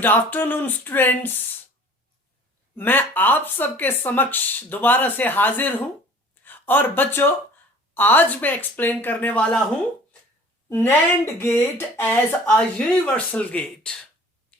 Good afternoon students. मैं आप सबके समक्ष दोबारा से हाजिर हूं और बच्चों आज मैं एक्सप्लेन करने वाला हूं NAND gate as a universal gate.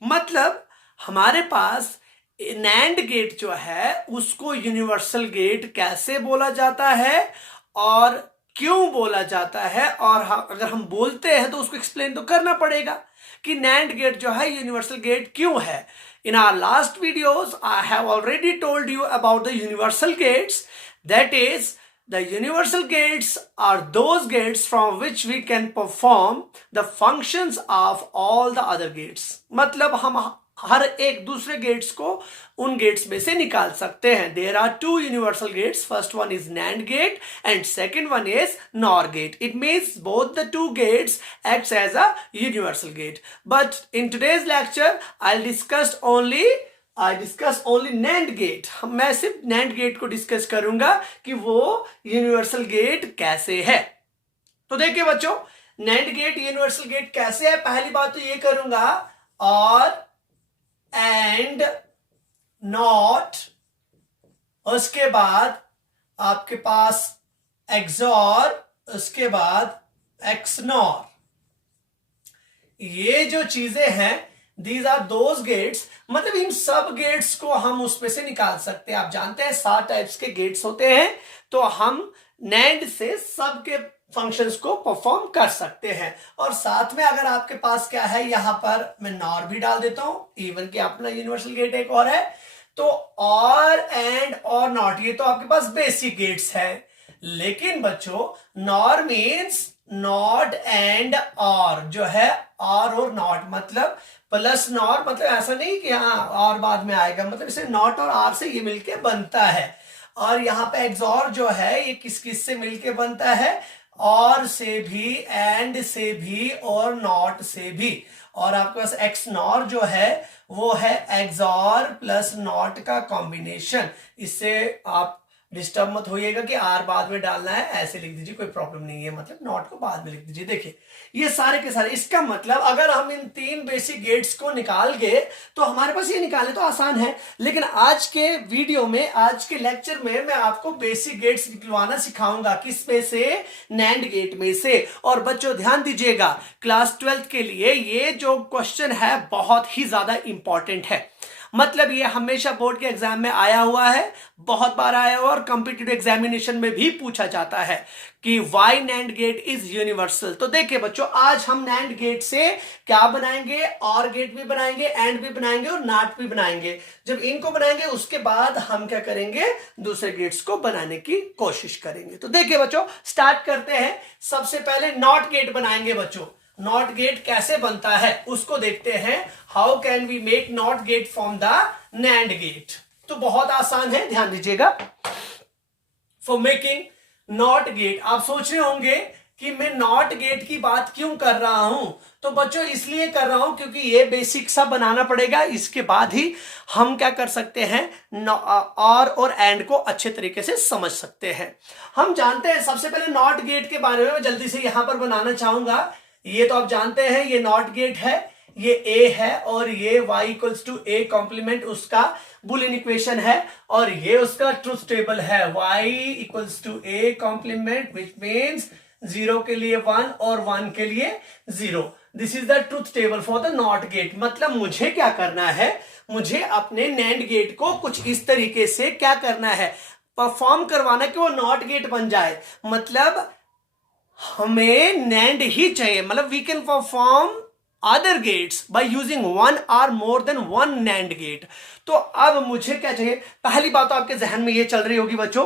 मतलब हमारे पास नैंड गेट जो है उसको यूनिवर्सल गेट कैसे बोला जाता है और क्यों बोला जाता है, और अगर हम बोलते हैं तो उसको एक्सप्लेन तो करना पड़ेगा कि नैंड गेट जो है यूनिवर्सल गेट क्यों है। In our last videos, I have already told you about the universal gates. That is, the universal gates are those gates from which we can perform the functions of all the other gates. मतलब हम हर एक दूसरे gets को उन gets में से निकाल सकते हैं। There are two universal gates. First one is NAND gate and second one is NOR gate. It means both the two gates acts as a universal gate. But in today's lecture, I'll discuss only NAND gate. मैं सिर्फ NAND gate को discuss करूंगा कि वो universal gate कैसे है। तो देखिए बच्चों, NAND गेट यूनिवर्सल गेट कैसे है। पहली बात तो ये करूंगा और एंड नॉट, उसके बाद आपके पास एक्सॉर, उसके बाद एक्सनॉर। ये जो चीजें हैं दीज आर दोज गेट्स, मतलब इन सब गेट्स को हम उसमें से निकाल सकते हैं। आप जानते हैं 7 टाइप्स के गेट्स होते हैं, तो हम नैंड से सबके फंक्शंस को परफॉर्म कर सकते हैं। और साथ में अगर आपके पास क्या है, यहां पर मैं नॉर भी डाल देता हूं, इवन कि अपना यूनिवर्सल गेट एक और है। तो और एंड और नॉट, ये तो आपके पास बेसिक गेट्स है। लेकिन बच्चों नॉर मीन्स नॉट एंड और, जो है और नॉट, मतलब प्लस नॉर, मतलब ऐसा नहीं कि हाँ और बाद में आएगा, मतलब इसे नॉट और आर से ये मिलके बनता है। और यहाँ पे एक्सॉर जो है ये किस किस से मिलके बनता है, और से भी, एंड से भी और नॉट से भी। और आपके पास एक्स नॉर जो है वो है एक्सॉर प्लस नॉट का कॉम्बिनेशन। इससे आप डिस्टर्ब मत होइएगा कि आर बाद में डालना है, ऐसे लिख दीजिए, कोई प्रॉब्लम नहीं है, मतलब नॉट को बाद में लिख दीजिए। देखिए ये सारे के सारे, इसका मतलब अगर हम इन 3 बेसिक गेट्स को निकाल गए तो हमारे पास ये निकालने तो आसान है। लेकिन आज के वीडियो में, आज के लेक्चर में मैं आपको बेसिक गेट्स निकलवाना सिखाऊंगा। किस में से? नैंड गेट में से। और बच्चों ध्यान दीजिएगा, क्लास 12th के लिए ये जो क्वेश्चन है बहुत ही ज्यादा इंपॉर्टेंट है। मतलब ये हमेशा बोर्ड के एग्जाम में आया हुआ है, बहुत बार आया हुआ, और कॉम्पिटिटिव एग्जामिनेशन में भी पूछा जाता है कि why NAND gate is universal. तो देखिए बच्चों, आज हम नैंड गेट से क्या बनाएंगे, और गेट भी बनाएंगे, एंड भी बनाएंगे और नॉट भी बनाएंगे। जब इनको बनाएंगे उसके बाद हम क्या करेंगे, दूसरे गेट्स को बनाने की कोशिश करेंगे। तो देखिए बच्चों, स्टार्ट करते हैं। सबसे पहले नॉट गेट बनाएंगे बच्चों। नॉट गेट कैसे बनता है उसको देखते हैं। How can we make NOT gate from the NAND gate. तो बहुत आसान है, ध्यान दीजिएगा। फॉर मेकिंग नॉट गेट, आप सोच रहे होंगे कि मैं नॉट गेट की बात क्यों कर रहा हूं। तो बच्चों इसलिए कर रहा हूं क्योंकि ये बेसिक सा बनाना पड़ेगा, इसके बाद ही हम क्या कर सकते हैं, और एंड को अच्छे तरीके से समझ सकते हैं। हम जानते हैं, सबसे पहले नॉट गेट के बारे में मैं जल्दी से यहां पर बनाना चाहूंगा। ये तो आप जानते हैं ये नॉट गेट है, ये ए है, और ये y equals to A complement उसका बुलियन इक्वेशन है, और ये उसका ट्रुथ टेबल है, y equals to A complement which means 0 के लिए 1 और 1 के लिए 0। This is the truth table for the NOT gate. मतलब मुझे क्या करना है, मुझे अपने नैंड गेट को कुछ इस तरीके से क्या करना है, परफॉर्म करवाना कि वो नॉट गेट बन जाए। मतलब हमें नैंड ही चाहिए, मतलब we can perform other gates by using 1 और मोर देन 1 नैंड गेट। तो अब मुझे क्या चाहिए, पहली बात तो आपके जहन में ये चल रही होगी बच्चों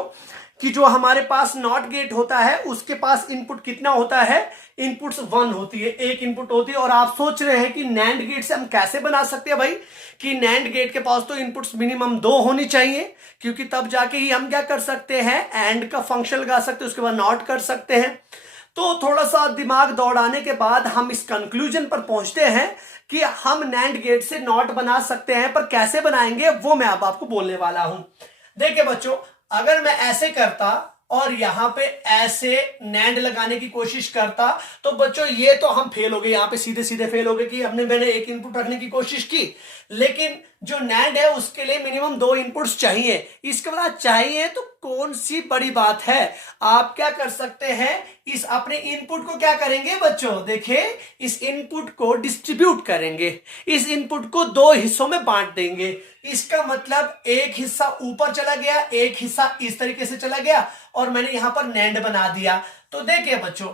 कि जो हमारे पास नॉट गेट होता है उसके पास इनपुट कितना होता है, इनपुट्स 1 होती है, एक इनपुट होती है। और आप सोच रहे हैं कि नैंड गेट से हम कैसे बना सकते हैं भाई, कि नैंड गेट के पास तो इनपुट्स मिनिमम 2 होनी चाहिए, क्योंकि तब जाके ही हम क्या कर सकते हैं, एंड का फंक्शन लगा सकते हैं, उसके बाद नॉट कर सकते हैं। तो थोड़ा सा दिमाग दौड़ाने के बाद हम इस कंक्लूजन पर पहुंचते हैं कि हम नैंड गेट से नॉट बना सकते हैं, पर कैसे बनाएंगे वो मैं अब आपको बोलने वाला हूं। देखिए बच्चों, अगर मैं ऐसे करता और यहां पे ऐसे नैंड लगाने की कोशिश करता, तो बच्चों ये तो हम फेल हो गए, यहां पे सीधे सीधे फेल हो गए कि मैंने एक इनपुट रखने की कोशिश की, लेकिन जो नैंड है उसके लिए मिनिमम 2 इनपुट्स चाहिए। इसके बाद चाहिए तो कौन सी बड़ी बात है, आप क्या कर सकते हैं, इस अपने इनपुट को क्या करेंगे बच्चों, देखिए इस इनपुट को डिस्ट्रीब्यूट करेंगे, इस इनपुट को 2 हिस्सों में बांट देंगे। इसका मतलब एक हिस्सा ऊपर चला गया, एक हिस्सा इस तरीके से चला गया, और मैंने यहां पर नैंड बना दिया। तो देखिए बच्चों,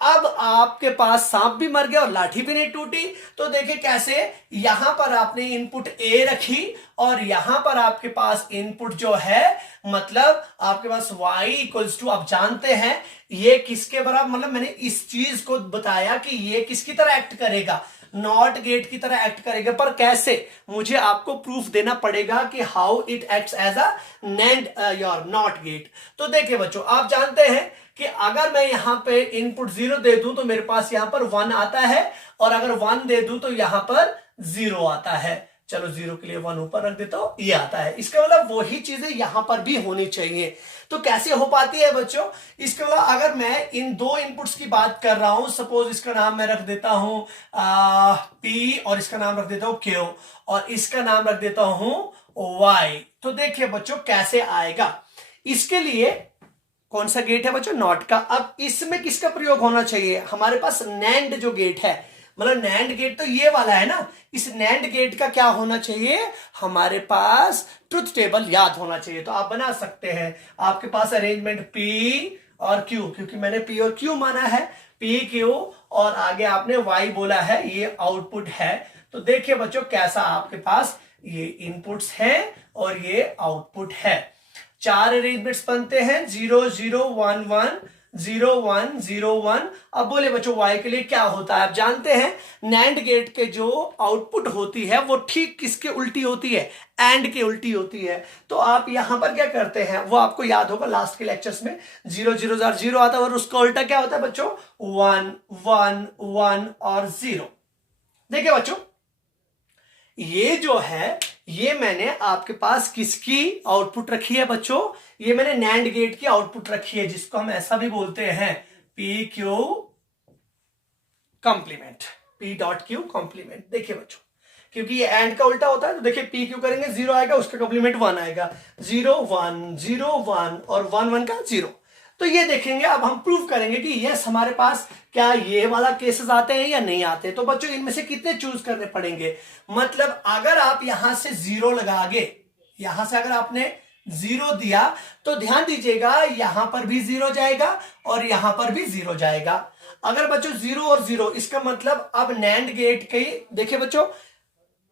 अब आपके पास सांप भी मर गया और लाठी भी नहीं टूटी। तो देखिए कैसे, यहां पर आपने इनपुट ए रखी और यहां पर आपके पास इनपुट जो है, मतलब आपके पास y इक्वल्स टू, आप जानते हैं ये किसके बराबर, मतलब मैंने इस चीज को बताया कि ये किसकी तरह एक्ट करेगा, नॉट गेट की तरह एक्ट करेगा। पर कैसे, मुझे आपको प्रूफ देना पड़ेगा कि how it acts as a NAND your NOT gate. तो देखिए बच्चों, आप जानते हैं कि अगर मैं यहां पे इनपुट 0 दे दूं तो मेरे पास यहां पर 1 आता है, और अगर 1 दे दूं तो यहां पर 0 आता है। चलो 0 के लिए 1 ऊपर रख देता हूं, ये आता है। इसका मतलब वही चीजें यहां पर भी होनी चाहिए। तो कैसे हो पाती है बच्चों, इसके मतलब अगर मैं इन 2 इनपुट्स की बात कर रहा हूं, सपोज इसका नाम मैं रख देता हूं P, और इसका नाम रख देता हूं Q, और इसका नाम रख देता हूं Y। तो देखिए बच्चों कैसे आएगा, इसके लिए कौन सा गेट है बच्चों, नॉट का। अब इसमें किसका प्रयोग होना चाहिए, हमारे पास नैंड जो गेट है, मतलब नैंड गेट तो ये वाला है ना, इस नैंड गेट का क्या होना चाहिए, हमारे पास ट्रुथ टेबल याद होना चाहिए। तो आप बना सकते हैं, आपके पास अरेंजमेंट P और Q, क्योंकि मैंने P और Q माना है, P Q और आगे आपने Y बोला है, ये आउटपुट है। तो देखिए बच्चों कैसा आपके पास ये इनपुट्स हैं और ये आउटपुट है। 4 अरेंजमेंट्स बनते हैं, 0 0 1 1 0 1 0 1। अब बोले बच्चों y के लिए क्या होता है, आप जानते हैं नैंड गेट के जो आउटपुट होती है वो ठीक किसके उल्टी होती है, एंड के उल्टी होती है। तो आप यहां पर क्या करते हैं, वो आपको याद होगा लास्ट के लेक्चर्स में, 0 0 0 आता है और उसका उल्टा क्या होता है बच्चों, 1 1 1 और 0। देखिए बच्चों, ये जो है, ये मैंने आपके पास किसकी आउटपुट रखी है बच्चों, ये मैंने नैंड गेट की आउटपुट रखी है, जिसको हम ऐसा भी बोलते हैं P Q complement, P dot Q complement. देखिए बच्चों, क्योंकि ये एंड का उल्टा होता है, तो देखिए पी क्यू करेंगे 0 आएगा, उसका कॉम्प्लीमेंट 1 आएगा, 0 1 0 1 और 1 1 का 0। तो ये देखेंगे, अब हम प्रूव करेंगे कि यस हमारे पास क्या ये वाला केसेस आते हैं या नहीं आते। तो बच्चों इनमें से कितने चूज करने पड़ेंगे, मतलब अगर आप यहां से 0 लगागे, यहां से अगर आपने 0 दिया तो ध्यान दीजिएगा यहां पर भी 0 जाएगा और यहां पर भी 0 जाएगा। अगर बच्चों 0 और 0, इसका मतलब अब नैंड गेट के, देखिए बच्चों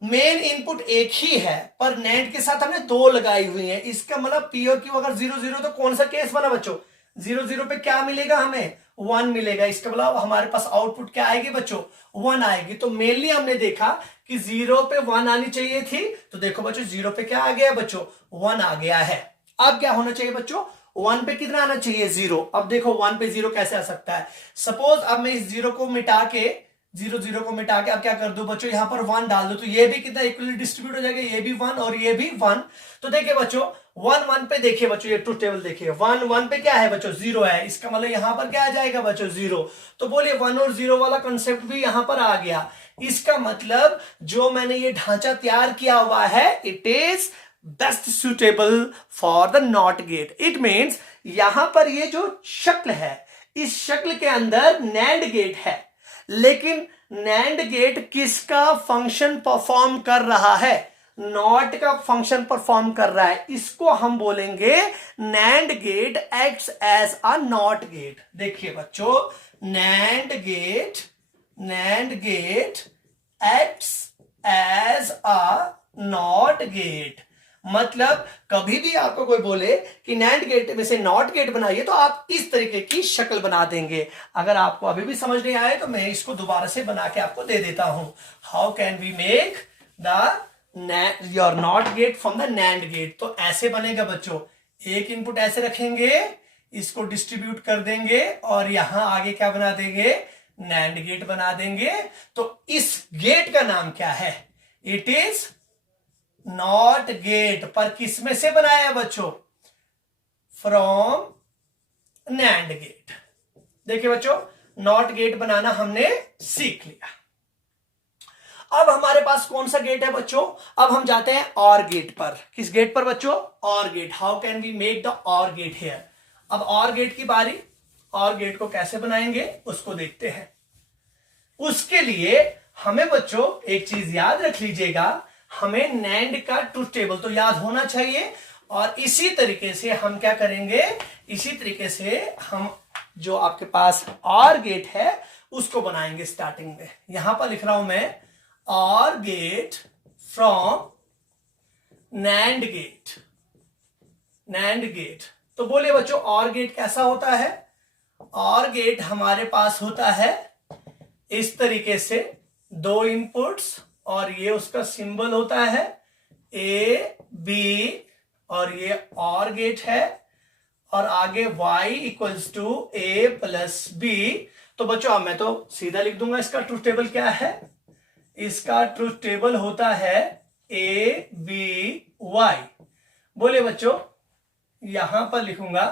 मेन इनपुट एक ही है पर नैंड के साथ हमने 2 लगाई हुई है, इसका मतलब पी और क्यू अगर 0 0, तो कौन सा केस बना बच्चों, 0 0 पे क्या मिलेगा हमें, 1 मिलेगा। इसका मतलब हमारे पास आउटपुट क्या आएगी बच्चों, 1 आएगी। तो मेनली हमने देखा कि 0 पे 1 आनी चाहिए थी, तो देखो बच्चों 0 पे क्या आ गया बच्चों, 1 आ गया है। अब क्या होना चाहिए बच्चों, 1 पे कितना आना चाहिए, 0। अब देखो 1 पे 0 कैसे आ सकता है, सपोज अब मैं इस 0 को मिटा के, 0 0 को मिटा के अब क्या कर दो बच्चों, यहां पर 1 डाल दो, तो ये भी कितना इक्वली डिस्ट्रीब्यूट हो जाएगा, ये भी 1 और ये भी 1। तो देखिए बच्चों 1 1 पे देखिए बच्चों, ये ट्रुथ टेबल देखिए, 1 1 पे क्या है बच्चों, 0 है, इसका मतलब यहां पर क्या आ जाएगा बच्चों, 0। तो बोलिए 1 और 0 वाला कंसेप्ट भी यहां पर आ गया। इसका मतलब जो मैंने ये ढांचा तैयार किया हुआ है, it is best suitable for the NOT gate. It means यहां पर ये जो शक्ल है, इस शक्ल के अंदर नैंड गेट है, लेकिन नैंड गेट किसका फंक्शन परफॉर्म कर रहा है, नॉट का फंक्शन परफॉर्म कर रहा है। इसको हम बोलेंगे NAND gate acts as a NOT gate. देखिए बच्चों, NAND gate acts as a NOT gate, मतलब कभी भी आपको कोई बोले कि नैंड गेट में से नॉट गेट बनाइए, तो आप इस तरीके की शक्ल बना देंगे। अगर आपको अभी भी समझ नहीं आए तो मैं इसको दोबारा से बना के आपको दे देता हूं। How can we make the your NOT gate from the NAND gate. तो ऐसे बनेगा बच्चों, एक इनपुट ऐसे रखेंगे, इसको डिस्ट्रीब्यूट कर देंगे और यहां आगे क्या बना देंगे, नैंड गेट बना देंगे। तो इस गेट का नाम क्या है, इट इज नॉट गेट। पर किसमें से बनाया बच्चों, फ्रॉम नैंड गेट। देखिए बच्चों, नॉट गेट बनाना हमने सीख लिया। अब हमारे पास कौन सा गेट है बच्चों? अब हम जाते हैं और गेट पर। किस गेट पर बच्चों? OR gate. How can we make the OR gate here? अब और गेट की बारी। और गेट को कैसे बनाएंगे उसको देखते हैं। उसके लिए हमें बच्चों एक चीज याद रख लीजिएगा, हमें नैंड का ट्रुथ टेबल तो याद होना चाहिए। और इसी तरीके से हम क्या करेंगे, इसी तरीके से हम जो आपके पास और गेट है उसको बनाएंगे। स्टार्टिंग में यहां पर लिख रहा हूं मैं OR gate from NAND gate. NAND gate तो बोलिए बच्चों और गेट कैसा होता है? और गेट हमारे पास होता है इस तरीके से, दो इनपुट्स और ये उसका सिंबल होता है ए बी, और ये और गेट है, और आगे y equals to A plus B. तो बच्चों अब मैं तो सीधा लिख दूंगा इसका ट्रूथ टेबल क्या है। इसका ट्रूथ टेबल होता है ए बी वाई। बोलिए बच्चों, यहां पर लिखूंगा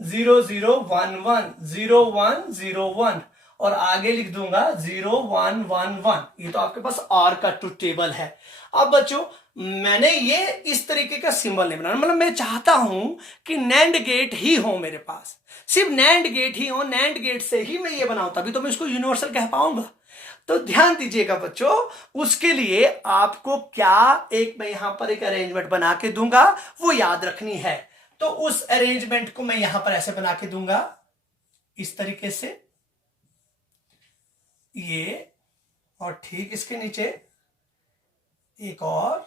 0 0 1 1 0 1 0 1 और आगे लिख दूंगा 0 1 1 1। ये तो आपके पास और का ट्रूथ टेबल है। अब बच्चों मैंने ये इस तरीके का सिंबल नहीं बनाना, मतलब मैं चाहता हूं कि नैंड गेट ही हो मेरे पास, सिर्फ नैंड गेट ही हो, नैंड गेट से ही मैं ये बनाऊं, तभी तो मैं इसको यूनिवर्सल कह पाऊंगा। तो ध्यान दीजिएगा बच्चों, उसके लिए आपको क्या एक मैं यहां पर एक अरेंजमेंट बना के दूंगा वो याद रखनी है। तो उस अरेंजमेंट को मैं यहां पर ऐसे बना के दूंगा इस तरीके से, ये, और ठीक इसके नीचे एक और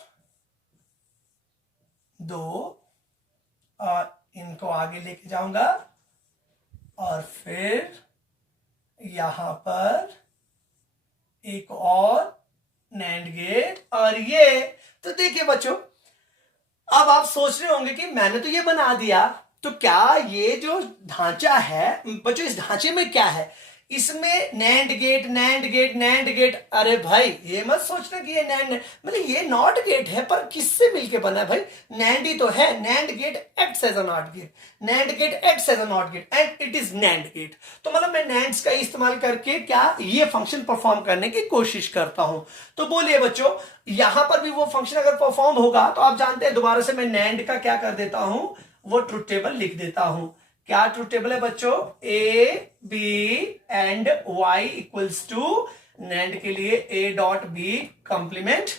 दो, और इनको आगे लेके जाऊंगा, और फिर यहां पर एक और नैंड गेट, और ये। तो देखिए बच्चों, अब आप सोच रहे होंगे कि मैंने तो ये बना दिया, तो क्या ये जो ढांचा है बच्चों, इस ढांचे में क्या है? इसमें NAND gate NAND gate NAND gate. अरे भाई ये मत सोचना कि ये नैंड, मतलब ये नॉट गेट है, पर किससे मिलके बना है भाई? नैंड ही तो है। NAND gate acts as a NOT gate, NAND gate acts as a NOT gate and it is NAND gate. तो मतलब मैं नैंड्स का इस्तेमाल करके क्या ये फंक्शन परफॉर्म करने की कोशिश करता हूं। तो बोलिए बच्चों, यहां पर भी वो फंक्शन अगर परफॉर्म होगा तो आप जानते हैं दोबारा से मैं नैंड का क्या कर देता हूं, वो ट्रुथ टेबल लिख देता हूं। क्या ट्रुथ टेबल है बच्चों? A B and Y equals to, NAND के लिए ए डॉट बी कंप्लीमेंट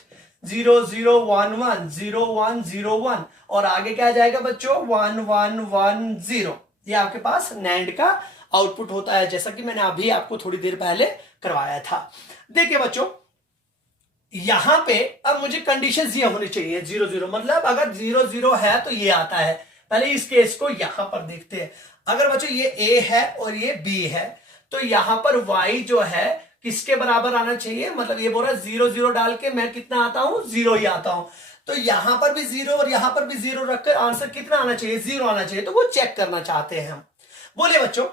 0 0 1 1 0 1 0 1, और आगे क्या जाएगा बच्चों? 1 1 1 0। ये आपके पास नैंड का आउटपुट होता है, जैसा कि मैंने अभी आपको थोड़ी देर पहले करवाया था। देखिए बच्चों, यहां पे अब मुझे कंडीशंस ये होनी चाहिए 0 0, मतलब अगर 0 0 है तो ये आता है। पहले इस केस को यहां पर देखते हैं। अगर बच्चों ये A है और ये B है, तो यहां पर Y जो है किसके बराबर आना चाहिए? मतलब ये बोल रहा है 0 0 डाल के मैं कितना आता हूं? 0 ही आता हूं। तो यहां पर भी 0 और यहां पर भी 0 रखकर आंसर कितना आना चाहिए? 0 आना चाहिए। तो वो चेक करना चाहते हैं हम। बोलिए बच्चों,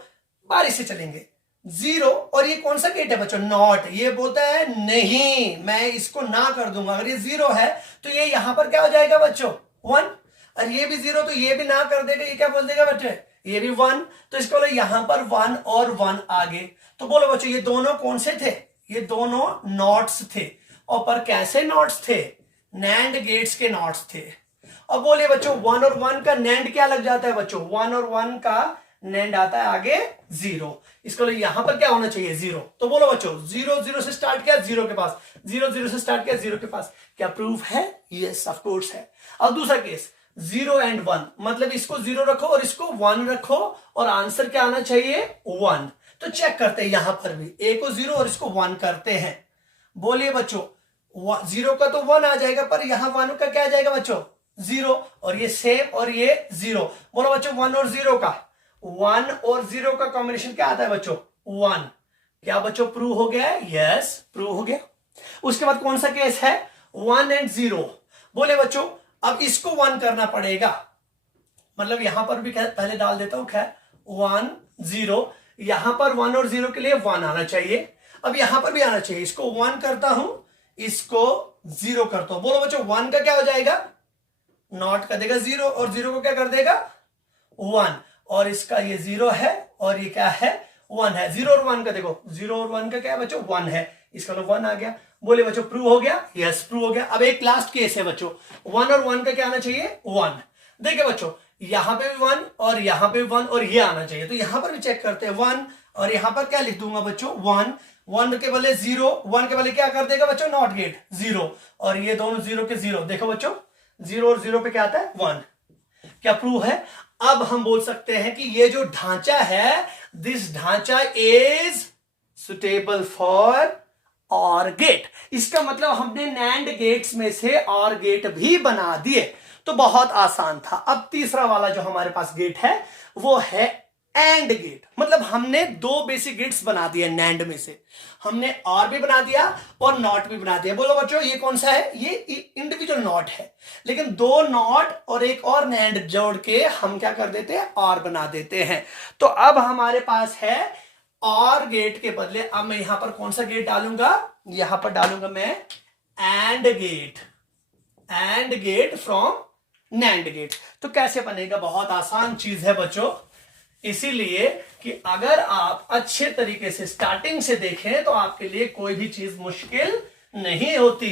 बारी से चलेंगे। 0, और ये कौन सा गेट है बच्चों? नॉट। ये बोलता है नहीं, मैं इसको ना कर दूंगा। अगर ये 0 है तो ये यहां पर क्या हो जाएगा बच्चों? 1। और ये भी 0 तो ये भी ना कर देगा, ये क्या बोल देगा बच्चे? ये भी 1। तो इसको बोलो यहां पर 1 और 1 आगे। तो बोलो बच्चों, ये दोनों कौन से थे? ये दोनों नॉट्स थे। और पर कैसे नॉट्स थे? नैंड गेट्स के नॉट्स थे। अब बोलिए बच्चों, 1 और 1 का नैंड क्या लग जाता है बच्चों? 1 और 1 का नैंड आता है आगे 0। इसको यहां पर क्या होना चाहिए? 0। तो बोलो बच्चों, 0 0 से स्टार्ट किया 0 के पास, 0 0 से स्टार्ट किया 0 के पास। क्या प्रूफ है? यस ऑफ कोर्स है। अब दूसरा केस 0 एंड 1, मतलब इसको 0 रखो और इसको 1 रखो, और आंसर क्या आना चाहिए? 1। तो चेक करते हैं, यहां पर भी A को 0 और इसको 1 करते हैं। बोलिए बच्चों, 0 का तो 1 आ जाएगा, पर यहां 1 का क्या आ जाएगा बच्चों? 0। और ये सेम और ये 0। बोलो बच्चों, 1 और 0 का, 1 और 0 का कॉम्बिनेशन क्या आता है बच्चों? 1। क्या बच्चों प्रूव हो गया है? यस, प्रूव हो गया। उसके बाद कौन सा केस है? 1 एंड 0। बोले बच्चों, अब इसको 1 करना पड़ेगा, मतलब यहां पर भी पहले डाल देता हूं, खैर 1 0, यहां पर 1 और 0 के लिए 1 आना चाहिए। अब यहां पर भी आना चाहिए। इसको 1 करता हूं, इसको 0 करता हूं। बोलो बच्चों, 1 का क्या हो जाएगा? नॉट कर देगा 0, और 0 को क्या कर देगा? 1। और इसका ये 0 है और ये क्या है 1 है। 0 और 1 का देखो, 0 और 1 का क्या है बच्चों 1 है, इसका तो 1 आ गया। बोले बच्चों प्रूव हो गया, यस प्रूव हो गया। अब एक लास्ट केस है बच्चों, 1 और 1 का क्या आना चाहिए 1। देखिए बच्चों यहां पे भी 1 और यहां पे भी 1 और ये आना चाहिए, तो यहां पर भी चेक करते हैं 1 और यहां पर क्या लिख दूंगा बच्चों 1, 1 के बदले 0, 1 के बदले क्या कर देगा बच्चों नॉट गेट 0, और ये दोनों 0 के 0, देखो बच्चों 0 और 0 पे क्या आता है 1। क्या प्रूव है? अब हम बोल सकते हैं कि ये जो ढांचा है, दिस ढांचा इज सुटेबल फॉर और गेट। इसका मतलब हमने नैंड गेट्स में से और गेट भी बना दिए, तो बहुत आसान था। अब तीसरा वाला जो हमारे पास गेट है वो है एंड गेट। मतलब हमने दो बेसिक गेट्स बना दिए नैंड में से, हमने और भी बना दिया और नॉट भी बना दिया। बोलो बच्चों ये कौन सा है? ये इंडिविजुअल नॉट है, लेकिन दो नॉट और एक और नैंड जोड़ के हम क्या कर देते हैं और बना देते हैं। तो अब हमारे पास है और गेट के बदले अब मैं यहां पर कौन सा गेट डालूंगा? यहां पर डालूंगा मैं AND gate, AND gate from NAND gate. तो कैसे बनेगा? बहुत आसान चीज है बच्चों, इसीलिए कि अगर आप अच्छे तरीके से स्टार्टिंग से देखें तो आपके लिए कोई भी चीज मुश्किल नहीं होती,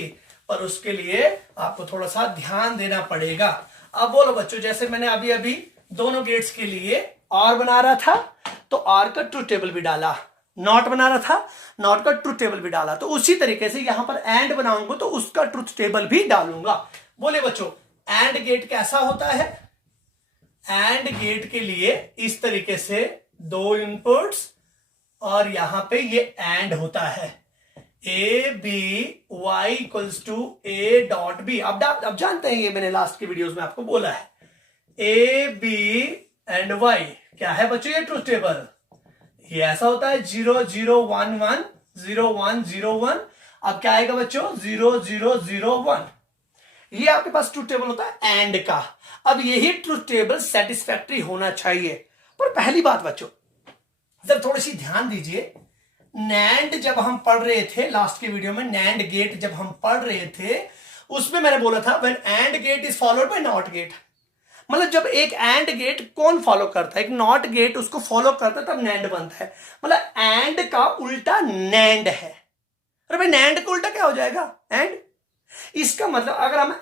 पर उसके लिए आपको थोड़ा सा ध्यान देना पड़ेगा। अब बोलो बच्चों, जैसे मैंने अभी अभी दोनों गेट्स के लिए और बना रहा था तो और का ट्रूथ टेबल भी डाला, नॉट बना रहा था नॉट का ट्रूथ टेबल भी डाला, तो उसी तरीके से यहां पर एंड बनाऊंगा तो उसका ट्रूथ टेबल भी डालूंगा। बोले बच्चों एंड गेट कैसा होता है? एंड गेट के लिए इस तरीके से दो इनपुट्स और यहां पे ये एंड होता है, A B Y equals to A dot B. अब जानते हैं, ये मैंने लास्ट के वीडियोस में आपको बोला है, ए बी एंड वाई क्या है बच्चों ये ट्रूथ टेबल। ये ऐसा होता है 0 0 1 1 0 1 0 1। अब क्या आएगा बच्चों 0 0 0 1। ये आपके पास ट्रूथ टेबल होता है एंड का। अब यही ट्रूथ टेबल सेटिस्फैक्टरी होना चाहिए। पर पहली बात बच्चों जरा थोड़ी सी ध्यान दीजिए, नैंड जब हम पढ़ रहे थे लास्ट के वीडियो में, नैंड गेट जब हम पढ़ रहे थे उसमें मैंने बोला था when AND gate is followed by NOT gate, मतलब जब एक एंड गेट कौन फॉलो करता है, एक नॉट गेट उसको फॉलो करता है तब नैंड बनता है। मतलब एंड का उल्टा नैंड है। अरे भाई नैंड का उल्टा क्या हो जाएगा? एंड। इसका मतलब अगर हम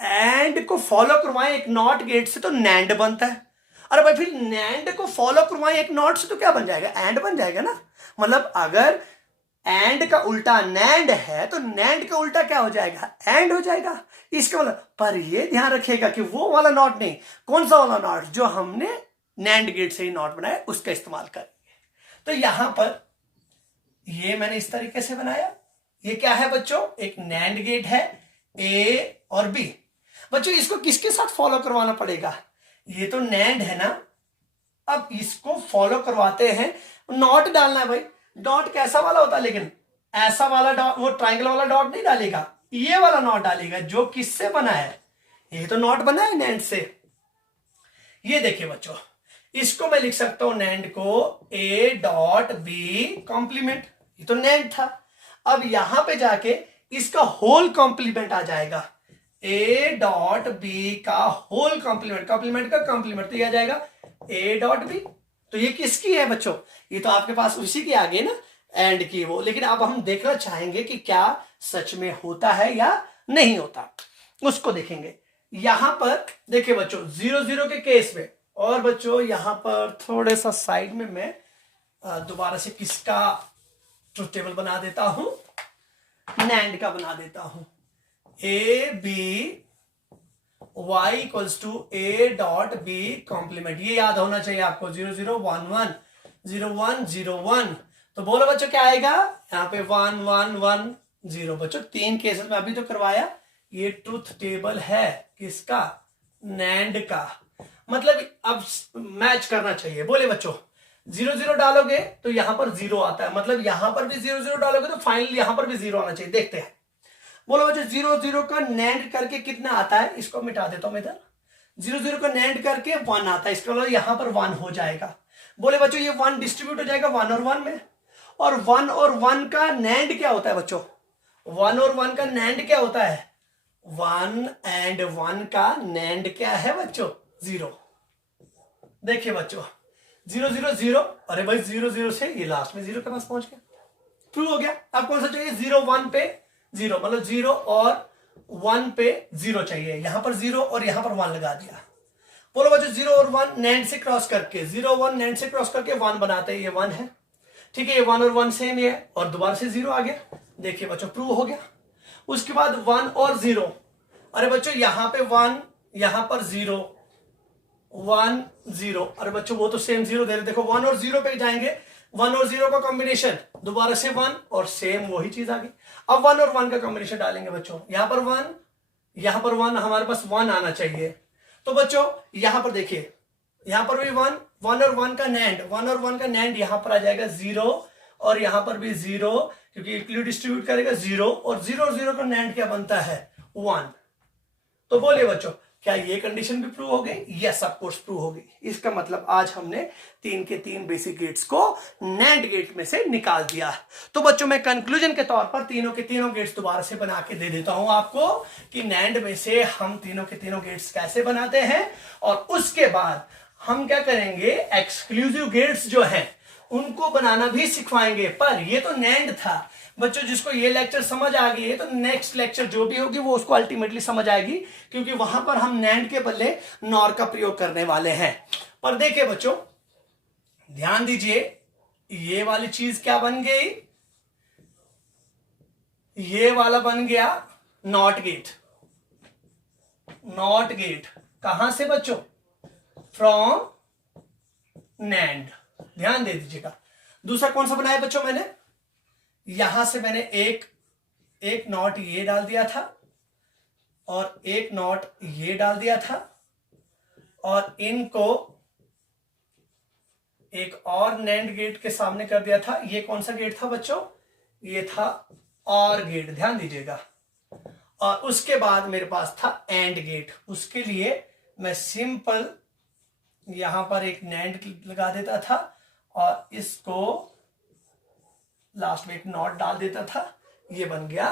एंड को फॉलो करवाएं एक नॉट गेट से तो नैंड बनता है। अरे भाई फिर नैंड को फॉलो करवाएं एक नॉट से तो क्या बन जाएगा? एंड बन जाएगा ना। मतलब अगर एंड का उल्टा नैंड है तो नैंड का उल्टा क्या हो जाएगा? एंड हो जाएगा। इसका मतलब, पर ये ध्यान रखिएगा कि वो वाला नॉट नहीं, कौन सा वाला नॉट जो हमने नैंड गेट से ही नॉट बनाया उसका इस्तेमाल करेंगे। तो यहां पर ये मैंने इस तरीके से बनाया, ये क्या है बच्चों? एक नैंड गेट है ए और बी। बच्चों इसको किसके साथ फॉलो करवाना पड़ेगा? ये तो नैंड है ना, अब इसको फॉलो करवाते हैं, नॉट डालना है भाई। डॉट कैसा वाला होता है? लेकिन ऐसा वाला डॉट, वो ट्राइंगल वाला डॉट नहीं डालेगा, ये वाला नॉट डालेगा जो किससे बना है? ये तो नॉट बना है नैंड से। ये देखिए बच्चों, इसको मैं लिख सकता हूं नैंड को ए डॉट बी कॉम्प्लीमेंट, ये तो नैंड था। अब यहां पे जाके इसका होल कॉम्प्लीमेंट आ जाएगा, ए डॉट बी का होल कॉम्प्लीमेंट, कॉम्प्लीमेंट का कॉम्प्लीमेंट तो ये आ जाएगा ए डॉट बी। तो ये किसकी है बच्चों? ये तो आपके पास उसी के आगे ना एंड की वो। लेकिन अब हम देखना चाहेंगे कि क्या सच में होता है या नहीं होता, उसको देखेंगे। यहां पर देखिए बच्चों 0 0 के केस में, और बच्चों यहां पर थोड़े सा साइड में मैं दोबारा से किसका ट्रूथ टेबल बना देता हूं, नैंड का बना देता हूं। A B Y equals to A dot B complement, ये याद होना चाहिए आपको। 0 0 1 1 0 1 0 1। तो बोलो बच्चों क्या आएगा? यहाँ पे 1 1 1 0। बच्चों 3 केसेस में अभी तो करवाया, ये ट्रूथ टेबल है किसका? नैंड का। मतलब अब मैच करना चाहिए। बोले बच्चों 0 0 डालोगे तो यहां पर 0 आता है, मतलब यहां पर भी 0 0 डालोगे तो फाइनली यहां पर भी 0 आना चाहिए। देखते हैं। बोलो बच्चों 0 0 का नैंड करके कितना आता है? इसको मिटा देता हूं मैं इधर। 0 0 का नैंड करके 1 आता है, इसका मतलब यहां पर 1 हो जाएगा। बोले बच्चों ये 1 डिस्ट्रीब्यूट हो जाएगा 1 और 1 में, और 1 और 1 का नैंड क्या होता है बच्चों? 1 और 1 का नैंड क्या होता है? 1 एंड 1 का नैंड क्या है बच्चों? 0। देखिए बच्चों 0 0 0, अरे भाई 0 0 से ये लास्ट में 0 के पास पहुंच गया, प्रूव हो गया। अब कौन सा चाहिए? 0 1 पे 0, मतलब 0 और 1 पे 0 चाहिए। यहां पर 0 और यहां पर 1 लगा दिया। बोलो बच्चों 0 और 1 नैंड से क्रॉस करके 0 1 नैंड से क्रॉस करके 1 बनाते हैं, ये 1 है, ठीक है। ये 1 और 1 सेम ही है और दोबारा से 0 आ गया। देखिए बच्चों प्रूव हो गया। उसके बाद 1 और 0, अरे बच्चों यहां पे 1 यहां पर 0 1 0, अरे बच्चों वो तो सेम 0 दे रहे, देखो 1 और 0 पे जाएंगे, 1 और 0 का कॉम्बिनेशन दोबारा से 1 और सेम वही चीज आ गई। अब 1 और 1 का कॉम्बिनेशन डालेंगे बच्चों, यहां पर 1 यहां पर 1, हमारे पास 1 आना चाहिए। तो बच्चों यहां पर देखिए, यहां पर भी 1 1 और 1 का नैंड, 1 और 1 का नैंड यहां पर आ जाएगा 0 और यहां पर भी 0, क्योंकि इक्वली डिस्ट्रीब्यूट करेगा 0 और 0 का नैंड क्या बनता है? 1। तो बोलिए बच्चों क्या ये कंडीशन भी प्रूव हो गई? यस ऑफ कोर्स प्रूव हो गई। इसका मतलब आज हमने 3 के 3 बेसिक गेट्स को नैंड गेट में से निकाल दिया। तो बच्चों मैं कंक्लूजन के तौर पर तीनों के तीनों गेट्स दोबारा से बना के दे देता हूं आपको कि नैंड में से हम तीनों के तीनों गेट्स कैसे बनाते हैं, और उसके बाद हम क्या करेंगे, एक्सक्लूसिव गेट्स जो हैं उनको बनाना भी सिखवाएंगे। पर ये तो नैंड था बच्चों, जिसको ये लेक्चर समझ आ गई है तो नेक्स्ट लेक्चर जो भी होगी वो उसको अल्टीमेटली समझ आएगी, क्योंकि वहां पर हम नैंड के बदले नॉर का प्रयोग करने वाले हैं। पर देखिए बच्चों ध्यान दीजिए, ये वाली चीज क्या बन गई? ये वाला बन गया नॉट गेट। नॉट गेट कहां से बच्चों? From NAND. ध्यान दे दीजिएगा। दूसरा कौन सा बनाया बच्चों मैंने? यहां से मैंने एक नॉट ये डाल दिया था और एक नॉट ये डाल दिया था, और इनको एक और नैंड गेट के सामने कर दिया था। ये कौन सा गेट था बच्चों? ये था और गेट, ध्यान दीजिएगा। और उसके बाद मेरे पास था एंड गेट। उसके लिए मैं सिंपल यहां पर एक नैंड लगा देता था और इसको लास्ट में एक नॉट डाल देता था, ये बन गया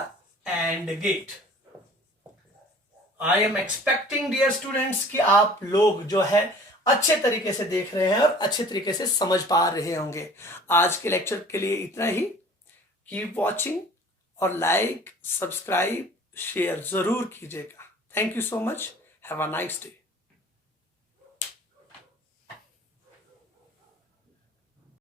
AND gate. I am expecting dear students कि आप लोग जो है अच्छे तरीके से देख रहे हैं और अच्छे तरीके से समझ पा रहे होंगे। आज के लेक्चर के लिए इतना ही। कीप वॉचिंग और लाइक सब्सक्राइब शेयर जरूर कीजिएगा। Thank you so much. Have a nice day.